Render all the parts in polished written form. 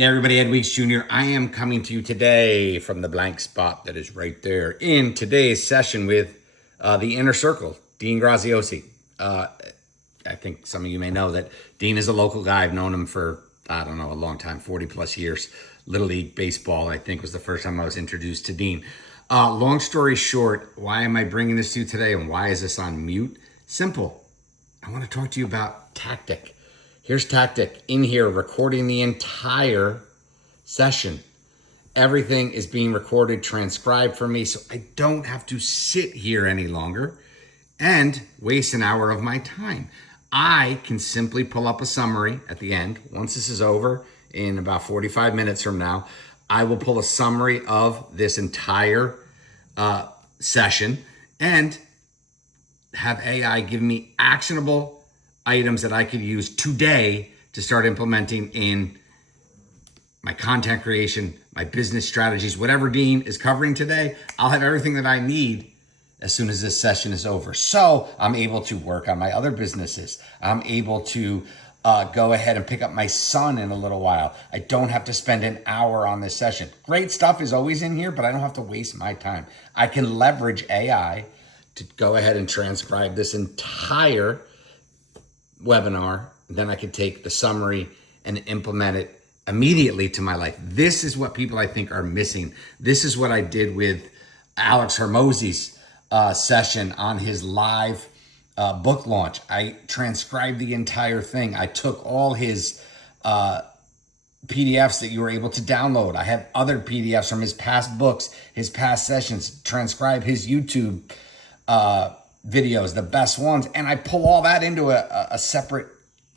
Yeah, everybody, Ed Weeks Jr. I am coming to you today from the blank spot that is right there in today's session with the Inner Circle, Dean Graziosi. I think some of you may know that Dean is a local guy. I've known him for, I don't know, a long time, 40 plus years. Little League Baseball, I think, was the first time I was introduced to Dean. Long story short, why am I bringing this to you today and why is this on mute? Simple. I want to talk to you about tactic. Here's tactic in here, recording the entire session. Everything is being recorded, transcribed for me, so I don't have to sit here any longer and waste an hour of my time. I can simply pull up a summary at the end. Once this is over, in about 45 minutes from now, I will pull a summary of this entire session and have AI give me actionable items that I could use today to start implementing in my content creation, my business strategies, whatever Dean is covering today. I'll have everything that I need as soon as this session is over. So I'm able to work on my other businesses. I'm able to go ahead and pick up my son in a little while. I don't have to spend an hour on this session. Great stuff is always in here, but I don't have to waste my time. I can leverage AI to go ahead and transcribe this entire webinar. Then I could take the summary and implement it immediately to my life. This is what people I think are missing. This is what I did with Alex Hormozi's session on his live book launch. I transcribed the entire thing. I took all his PDFs that you were able to download. I have other PDFs from his past books, his past sessions, transcribe his YouTube videos, the best ones, and I pull all that into a separate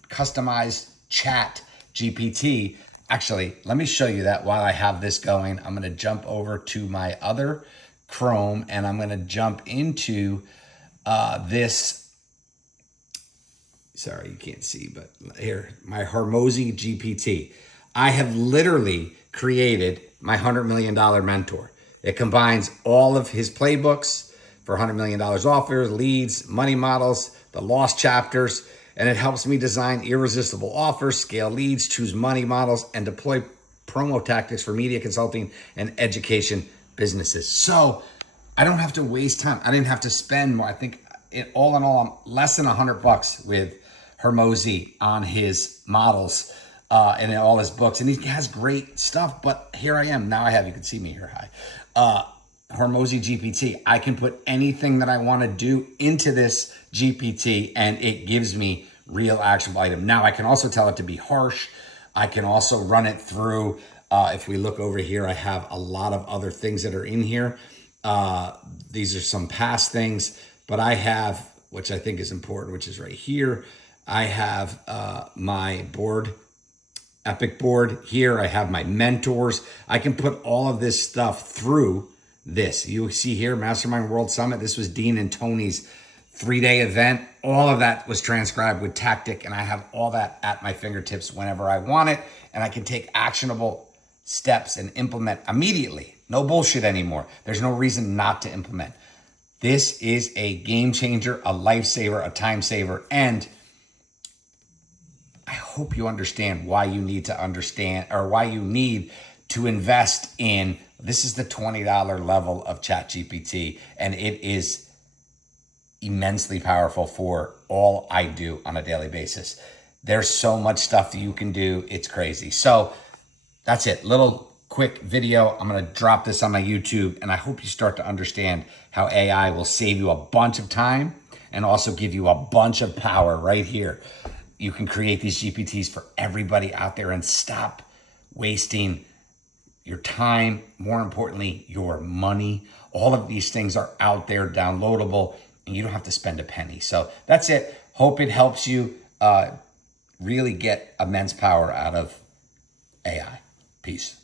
customized chat GPT. Actually, let me show you that while I have this going. I'm going to jump over to my other Chrome and I'm going to jump into this. Sorry, you can't see, but here, my Hormozi GPT. I have literally created my $100 million mentor. It combines all of his playbooks for $100 million offers, leads, money models, the lost chapters, and it helps me design irresistible offers, scale leads, choose money models, and deploy promo tactics for media consulting and education businesses. So I don't have to waste time. I didn't have to spend more. I think all in all, I'm less than $100 with Hormozi on his models and in all his books. And he has great stuff, but here I am. Now you can see me here, hi. Hormozi GPT. I can put anything that I want to do into this GPT and it gives me real actionable item. Now I can also tell it to be harsh. I can also run it through. If we look over here, I have a lot of other things that are in here. These are some past things, but I have, which I think is important, which is right here. I have my board, Epic board here. I have my mentors. I can put all of this stuff through this. You see here, Mastermind World Summit. This was Dean and Tony's 3-day event. All of that was transcribed with tactic, and I have all that at my fingertips whenever I want it, and I can take actionable steps and implement immediately. No bullshit anymore. There's no reason not to implement. This is a game changer, a lifesaver, a time saver, and I hope you understand why you need to understand, or why you need to invest in. This is the $20 level of ChatGPT, and it is immensely powerful for all I do on a daily basis. There's so much stuff that you can do. It's crazy. So that's it. Little quick video. I'm going to drop this on my YouTube, and I hope you start to understand how AI will save you a bunch of time and also give you a bunch of power right here. You can create these GPTs for everybody out there and stop wasting your time, more importantly, your money. All of these things are out there, downloadable, and you don't have to spend a penny. So that's it. Hope it helps you really get immense power out of AI. Peace.